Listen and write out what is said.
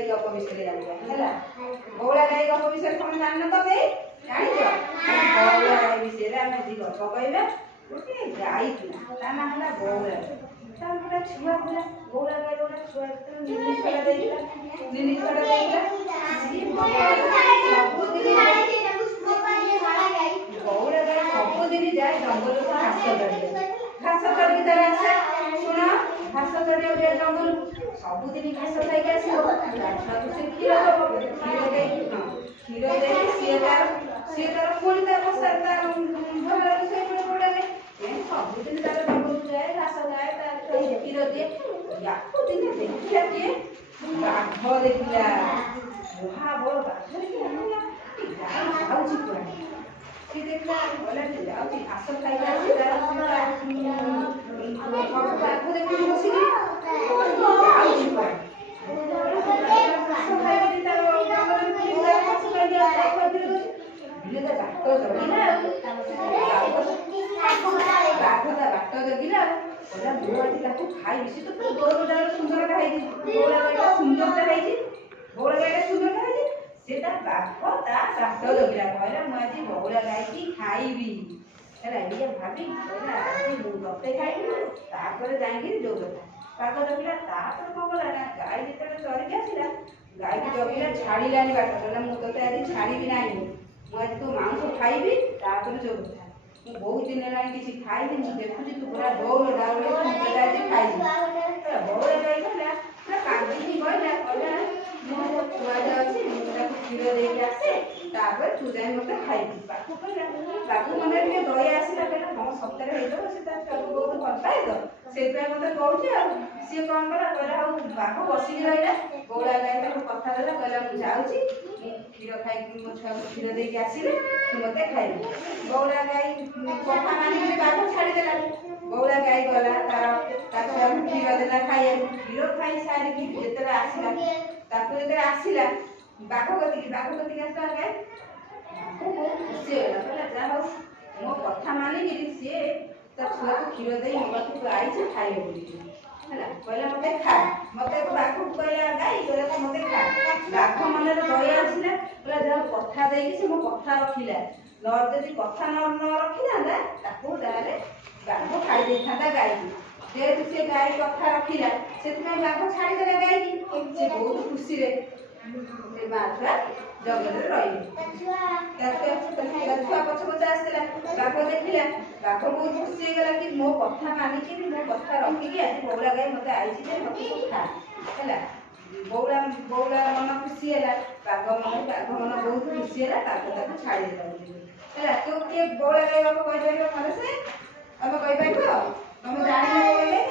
गाई गप विषय जाना बौला गाई गप विषय तुम जान तो के जान बौला गाई विषय आम जी गप कहला गोटे गाई था ना है बौला तार गोटे छुआ था बौला गाई गोटे छुआ निनी छुआ देला बौला गाई सबुदिन जाए जंगल को घास चढ़ी तार आसे शुण घास चढ़िया जाए जंगल सबुदिन घास खाई आसो से क्षीर दब क्षीर दे सी तार पुणी तार तार भल से बौला गाई सबुदिन तार जंगल जाए घास खाए तार क्षीर दिए या दिन देखिला किए बाघ देखिला बुहा बड़ बाघ देखिला गाई खाऊची कुआडे सी देखला बोला जाऊची घास खाई आसी तार सब बाघ देखि बसी जाऊची कुआडे बाट जगिला खाई तो बौला सुंदर खाई सुंदर खाई बौला गाई सुंदर खाई से बाघ ता बाट जगिला कहला मुझे बौला गाई की खाइबी है ये भाभी कहला आज गते खाइबी जाइए जो कथा बाघ जगिला कौन कला ना गाई जिते चरिक आसला गाई की जगिला छाड़ानी बाट कहला मुझे आज छाड़ी ना मुझे तो मांस खाइबी जो कथा बहुत दिन है किसी खाई देखुची तू पूरा दौड़ डाउले आज खाई बौला गाई कहला कांदी कहला कहला मो छुआ अच्छी मुझे क्षीर देके आसे तू जाए मत खाइबी बाकू कहला बाकू मन टे दया आसला कहला हाँ सप्ताह से बहुत भल पाए तो से मत कौन सी कौन कला कहला हाँ बाघ बसिक रहा बौला गाई कथा देला कहला मुझे जाऊँगी क्षीर खाई मो छुआ क्षीर देके आसिले तू मत खाइबी बौला गाई कथा मानिक बाघ छाड़देला बौला गाई गला तार क्षीर देला खाई क्षीर खाई सारिकी जिते आसला जो आसला बाघ कतिक आसला गाई खुशी होगा कहला जा मो कथा मानिक सी छुआ को क्षीर दे मो पाखक आई खाइब बोली कहला मत खा मत बाघ कहला गाई कहला मत खा बाघ मन दया आसला कहला जहाँ कथा देकी मो कथा रखिला नदी कथा न रखी था बाघ खाई था गाई जेहेतु से गाई कथा रखिला से बाघ छाड़देला गाई से बहुत खुशी माँ छुआ जंगल रही छुआ पछ पछ आसला बाघ देखला बाघ बहुत खुशी होगा कि मो कथा मानिक मो कथा रखिकी आज बौला गाई मत आई खा है बौला मन खुशी है बाघ मन बहुत खुशी है छाड़देला है तू किए बौला गाई कहीपर मत से तुम कहीपर तुम जान